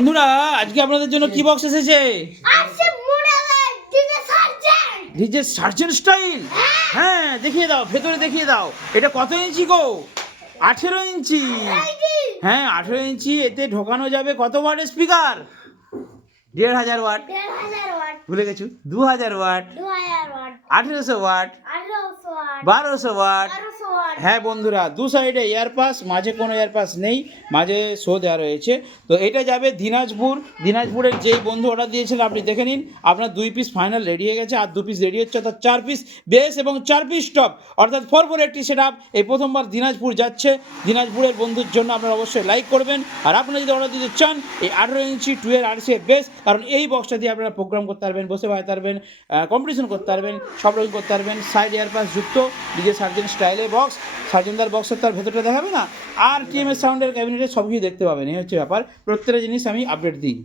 বন্ধুরা আজকে আপনাদের জন্য কি বক্স এসেছে? DJ sergeant style. হ্যাঁ দেখিয়ে দাও, ভেতরে দেখিয়ে দাও। এটা কত ইঞ্চি গো? 18 ইঞ্চি। হ্যাঁ 18 ইঞ্চি। এতে ঢোকানো যাবে কত ওয়াটের স্পিকার? 1500 ওয়াট। ভুলে গেছো? 2000 ওয়াট, 1800 ওয়াট, 1200 ওয়াট। হ্যাঁ বন্ধুরা, দু সাইডে এয়ারপাস, মাঝে কোনো এয়ারপাস নেই, মাঝে শো দেওয়া রয়েছে। তো এটা যাবে দিনাজপুর। দিনাজপুরের যেই বন্ধু অর্ডার দিয়েছিলেন আপনি দেখে নিন, আপনার 2 পিস ফাইনাল রেডি হয়ে গেছে, আর 2 পিস রেডি হচ্ছে, অর্থাৎ 4 পিস বেস এবং 4 পিস টপ, অর্থাৎ 4/4 সেট আপ। এই প্রথমবার দিনাজপুর যাচ্ছে। দিনাজপুরের বন্ধুর জন্য আপনারা অবশ্যই লাইক করবেন। আর আপনারা যদি অর্ডার দিতে চান এই 18 ইঞ্চি 2 RCA বেস, কারণ এই বক্সটা দিয়ে আপনারা প্রোগ্রাম করতে পারবেন, বসে বাজাতে পারবেন, কম্পিটিশন করতে পারবেন, সব রকম করতে পারবেন। সাইড এয়ারপাস যুক্ত ডিজে সার্জেন্ট স্টাইলের বক্স। সার্জেন্দার বক্সের তার ভেতরটা দেখাবে না, আর টিএমএস সাউন্ডের ক্যাবিনেটে সব কিছু দেখতে পাবেন। এই হচ্ছে ব্যাপার। প্রত্যেকটা জিনিস আমি আপডেট দিই।